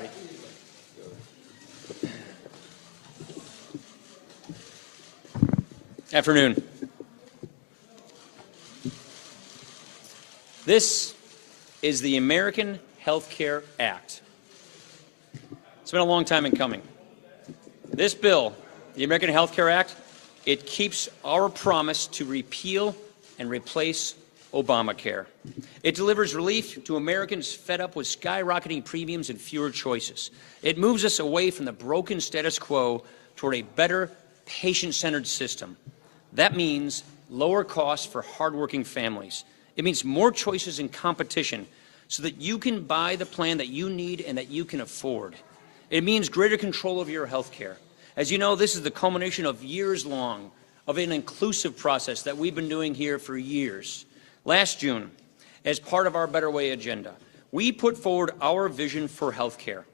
everybody. Afternoon. This is the American Health Care Act. It's been a long time in coming. This bill, the American Health Care Act, it keeps our promise to repeal and replace Obamacare. It delivers relief to Americans fed up with skyrocketing premiums and fewer choices. It moves us away from the broken status quo toward a better, patient-centered system. That means lower costs for hardworking families. It means more choices and competition so that you can buy the plan that you need and that you can afford. It means greater control of your health care. As you know, this is the culmination of years long of an inclusive process that we've been doing here for years. Last June, as part of our Better Way agenda, we put forward our vision for health care.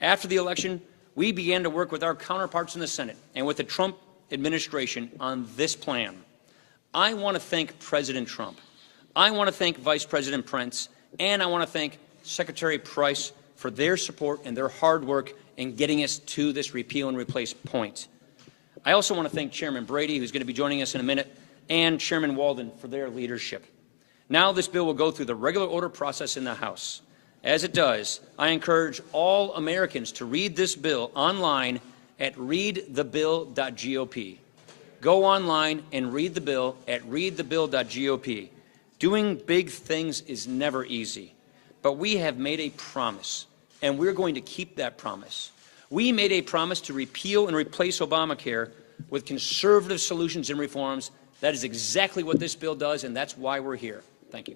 After the election, we began to work with our counterparts in the Senate and with the Trump administration on this plan. I want to thank President Trump. I want to thank Vice President Pence, and I want to thank Secretary Price for their support and their hard work in getting us to this repeal and replace point. I also want to thank Chairman Brady, who's going to be joining us in a minute, and Chairman Walden for their leadership. Now this bill will go through the regular order process in the House. As it does, I encourage all Americans to read this bill online at readthebill.gop. Go online and read the bill at readthebill.gop. Doing big things is never easy, but we have made a promise, and we're going to keep that promise. We made a promise to repeal and replace Obamacare with conservative solutions and reforms. That is exactly what this bill does, and that's why we're here. Thank you.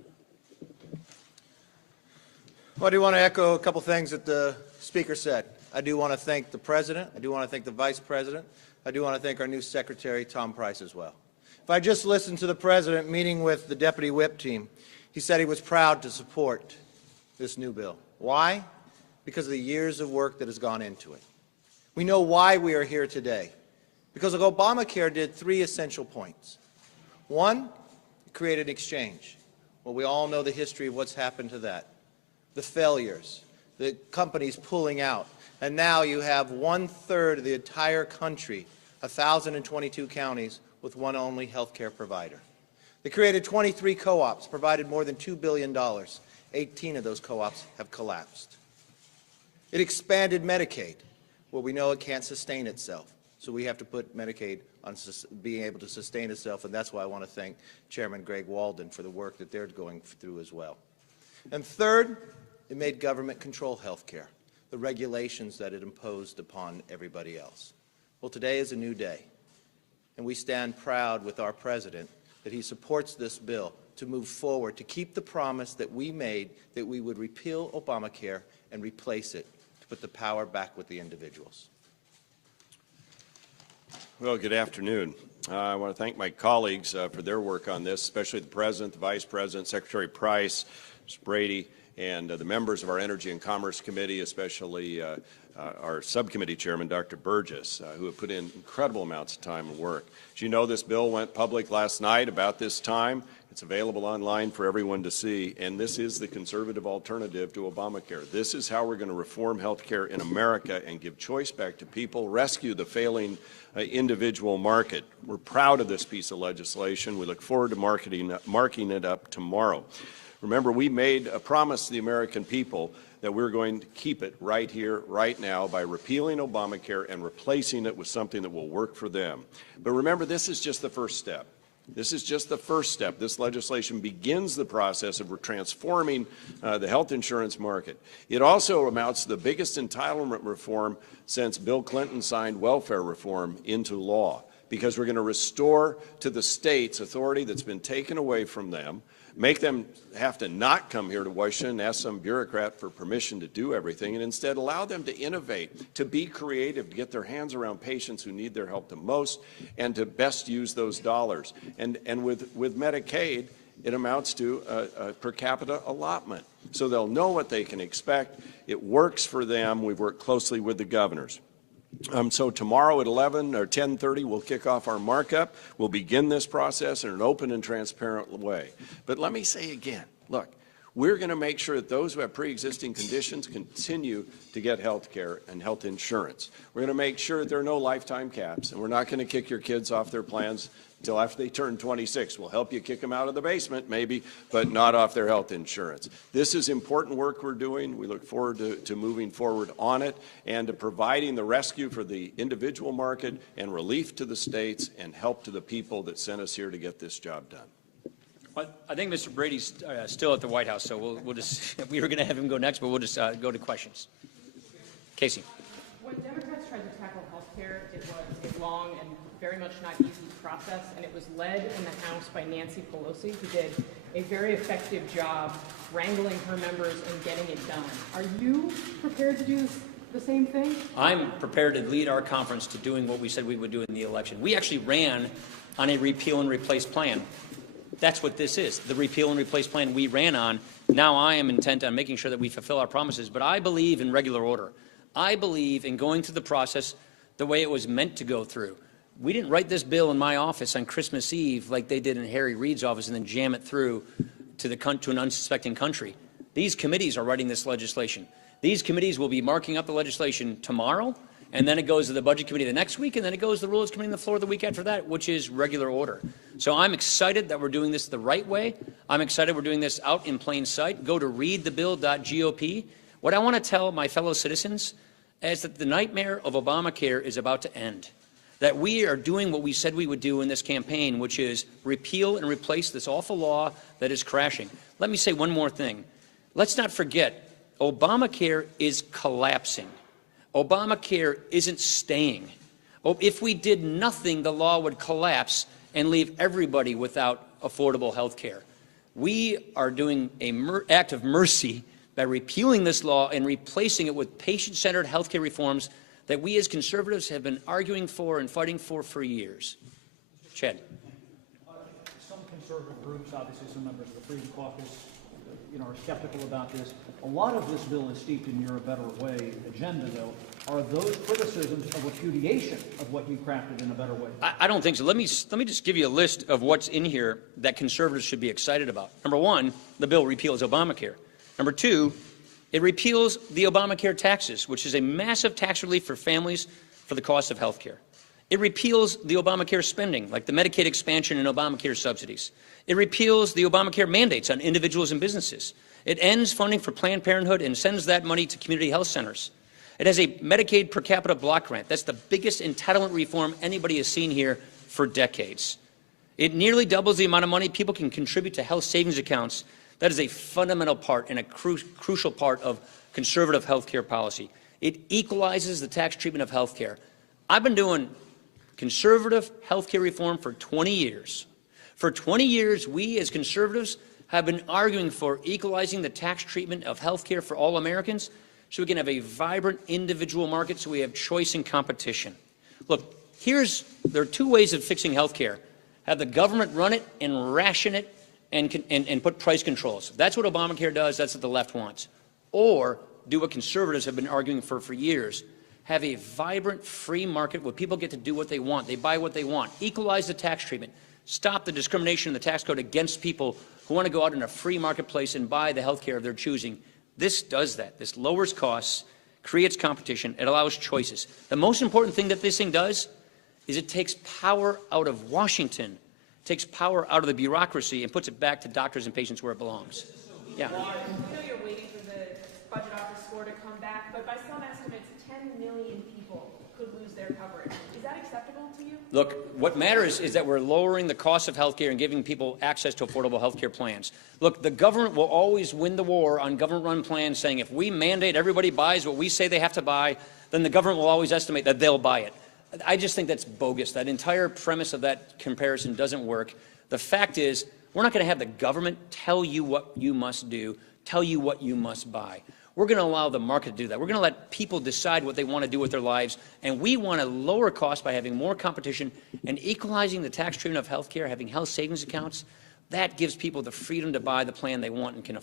Well, I do want to echo a couple things that the Speaker said. I do want to thank the President. I do want to thank the Vice President. I do want to thank our new Secretary, Tom Price, as well. If I just listened to the President meeting with the Deputy Whip team, he said he was proud to support this new bill. Why? Because of the years of work that has gone into it. We know why we are here today. Because Obamacare did three essential points. One, it created exchange. Well, we all know the history of what's happened to that. The failures, the companies pulling out, and now you have 1/3 of the entire country, 1,022 counties, with one only health care provider. They created 23 co-ops, provided more than $2 billion. 18 of those co-ops have collapsed. It expanded Medicaid. Well, we know it can't sustain itself, so we have to put Medicaid on being able to sustain itself, and that's why I want to thank Chairman Greg Walden for the work that they're going through as well. And third, it made government control health care, the regulations that it imposed upon everybody else. Well, today is a new day, and we stand proud with our President that he supports this bill to move forward, to keep the promise that we made that we would repeal Obamacare and replace it, to put the power back with the individuals. Well, good afternoon. I want to thank my colleagues for their work on this, especially the President, the Vice President, Secretary Price, Mr. Brady, and the members of our Energy and Commerce Committee, especially our subcommittee chairman, Dr. Burgess, who have put in incredible amounts of time and work. As you know, this bill went public last night about this time. It's available online for everyone to see, and this is the conservative alternative to Obamacare. This is how we're going to reform health care in America and give choice back to people, rescue the failing individual market. We're proud of this piece of legislation. We look forward to marking it up tomorrow. Remember, we made a promise to the American people that we're going to keep it right here, right now, by repealing Obamacare and replacing it with something that will work for them. But remember, this is just the first step. This is just the first step. This legislation begins the process of transforming the health insurance market. It also amounts to the biggest entitlement reform since Bill Clinton signed welfare reform into law, because we're going to restore to the states authority that's been taken away from them, make them have to not come here to Washington and ask some bureaucrat for permission to do everything, and instead allow them to innovate, to be creative, to get their hands around patients who need their help the most, and to best use those dollars. And with Medicaid, it amounts to a per capita allotment. So they'll know what they can expect. It works for them. We've worked closely with the governors. So tomorrow at 11 or 10:30, we'll kick off our markup. We'll begin this process in an open and transparent way. But let me say again, look, We're going to make sure that those who have pre-existing conditions continue to get health care and health insurance. We're going to make sure that there are no lifetime caps, and we're not going to kick your kids off their plans until after they turn 26. We'll help you kick them out of the basement, maybe, but not off their health insurance. This is important work we're doing. We look forward to moving forward on it and to providing the rescue for the individual market and relief to the states and help to the people that sent us here to get this job done. Well, I think Mr. Brady's still at the White House, so we'll just, we were going to have him go next, but we'll just go to questions. Casey. When Democrats tried to tackle health care, it was a long and very much not easy process, and it was led in the House by Nancy Pelosi, who did a very effective job wrangling her members and getting it done. Are you prepared to do the same thing? I'm prepared to lead our conference to doing what we said we would do in the election. We actually ran on a repeal and replace plan. That's what this is, the repeal and replace plan we ran on. Now I am intent on making sure that we fulfill our promises, but I believe in regular order. I believe in going through the process the way it was meant to go through. We didn't write this bill in my office on Christmas Eve like they did in Harry Reid's office and then jam it through to an unsuspecting country. These committees are writing this legislation. These committees will be marking up the legislation tomorrow, and then it goes to the Budget Committee the next week, and then it goes to the Rules Committee on the floor the week after that, which is regular order. So I'm excited that we're doing this the right way. I'm excited we're doing this out in plain sight. Go to readthebill.gop. What I want to tell my fellow citizens is that the nightmare of Obamacare is about to end. That we are doing what we said we would do in this campaign, which is repeal and replace this awful law that is crashing. Let me say one more thing. Let's not forget, Obamacare is collapsing. Obamacare isn't staying. If we did nothing, the law would collapse and leave everybody without affordable health care. We are doing an act of mercy by repealing this law and replacing it with patient-centered health care reforms that we as conservatives have been arguing for and fighting for years. Chad. Some conservative groups, obviously some members of the Freedom Caucus, are skeptical about this. A lot of this bill is steeped in your Better Way agenda, though. Are those criticisms a repudiation of what you crafted in a better way? I don't think so. Let me just give you a list of what's in here that conservatives should be excited about. Number one, the bill repeals Obamacare. Number two, it repeals the Obamacare taxes, which is a massive tax relief for families for the cost of health care. It repeals the Obamacare spending, like the Medicaid expansion and Obamacare subsidies. It repeals the Obamacare mandates on individuals and businesses. It ends funding for Planned Parenthood and sends that money to community health centers. It has a Medicaid per capita block grant. That's the biggest entitlement reform anybody has seen here for decades. It nearly doubles the amount of money people can contribute to health savings accounts. That is a fundamental part and a crucial part of conservative health care policy. It equalizes the tax treatment of health care. I've been doing conservative health care reform for 20 years. For 20 years, we as conservatives have been arguing for equalizing the tax treatment of health care for all Americans so we can have a vibrant individual market so we have choice and competition. Look, there are two ways of fixing health care. Have the government run it and ration it and put price controls. That's what Obamacare does. That's what the left wants. Or do what conservatives have been arguing for years. Have a vibrant free market where people get to do what they want. They buy what they want. Equalize the tax treatment. Stop the discrimination in the tax code against people who want to go out in a free marketplace and buy the health care of their choosing. This does that. This lowers costs, creates competition, it allows choices. The most important thing that this thing does is it takes power out of Washington, takes power out of the bureaucracy, and puts it back to doctors and patients where it belongs. Yeah. I know you're waiting for the budget office score to come back, but by some estimates, 10 million people could lose their coverage. Is that acceptable to you? Look, what matters is that we're lowering the cost of health care and giving people access to affordable health care plans. Look, the government will always win the war on government-run plans, saying if we mandate everybody buys what we say they have to buy, then the government will always estimate that they'll buy it. I just think that's bogus. That entire premise of that comparison doesn't work. The fact is, we're not going to have the government tell you what you must do, tell you what you must buy. We're going to allow the market to do that. We're going to let people decide what they want to do with their lives, and we want to lower costs by having more competition and equalizing the tax treatment of health care, having health savings accounts. That gives people the freedom to buy the plan they want and can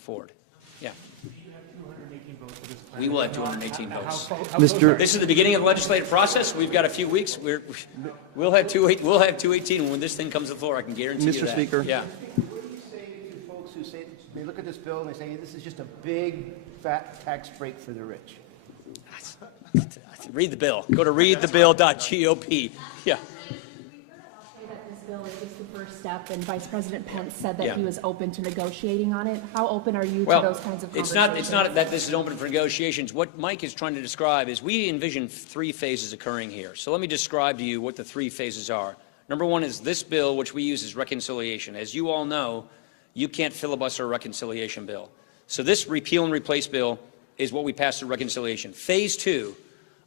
we will have 218 votes. This is the beginning of the legislative process. We've got a few weeks. We'll have 218 when this thing comes to the floor. I can guarantee you that. Mr. Speaker. Yeah. What do you say to folks who say they look at at this bill and they say, this is just a big, fat tax break for the rich. Read the bill. Go to readthebill.gop. Yeah. That this bill is just the first step, and Vice President Pence said that Yeah. he was open to negotiating on it. How open are you to Well, those kinds of it's conversations? not that this is open for negotiations. What Mike is trying to describe is we envision 3 phases occurring here. So let me describe to you what the 3 phases are. Number 1 is this bill, which we use as reconciliation. As you all know, you can't filibuster a reconciliation bill. So this repeal and replace bill is what we pass through reconciliation. Phase 2,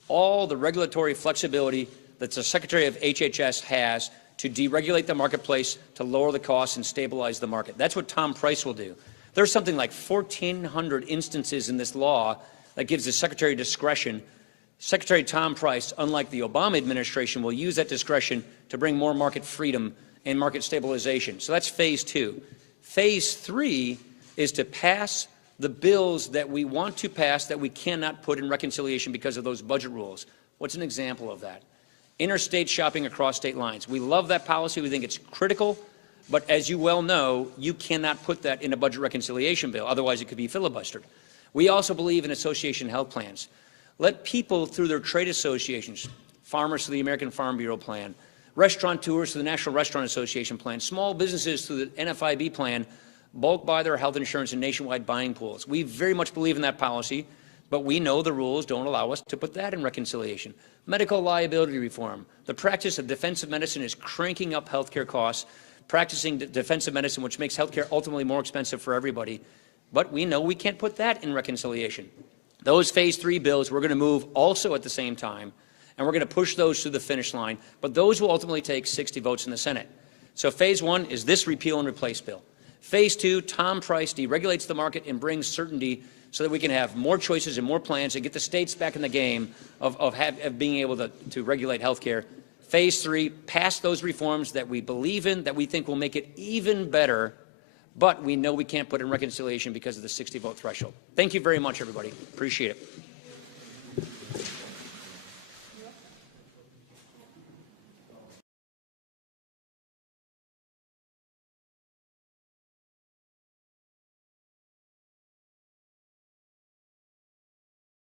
all the regulatory flexibility that the Secretary of HHS has to deregulate the marketplace, to lower the costs and stabilize the market. That's what Tom Price will do. There's something like 1,400 instances in this law that gives the Secretary discretion. Secretary Tom Price, unlike the Obama administration, will use that discretion to bring more market freedom and market stabilization. So that's phase 2. Phase 3 is to pass the bills that we want to pass that we cannot put in reconciliation because of those budget rules. What's an example of that? Interstate shopping across state lines. We love that policy. We think it's critical. But as you well know, you cannot put that in a budget reconciliation bill. Otherwise, it could be filibustered. We also believe in association health plans. Let people through their trade associations, farmers through the American Farm Bureau plan, restaurateurs through the National Restaurant Association plan, small businesses through the NFIB plan, bulk buy their health insurance in nationwide buying pools. We very much believe in that policy, but we know the rules don't allow us to put that in reconciliation. Medical liability reform. The practice of defensive medicine is cranking up healthcare costs, practicing defensive medicine, which makes healthcare ultimately more expensive for everybody. But we know we can't put that in reconciliation. Those phase 3 bills we're going to move also at the same time, and we're going to push those to the finish line. But those will ultimately take 60 votes in the Senate. So phase 1 is this repeal and replace bill. Phase 2, Tom Price deregulates the market and brings certainty so that we can have more choices and more plans and get the states back in the game of being able to regulate health care. Phase 3, pass those reforms that we believe in, that we think will make it even better, but we know we can't put in reconciliation because of the 60-vote threshold. Thank you very much, everybody. Appreciate it.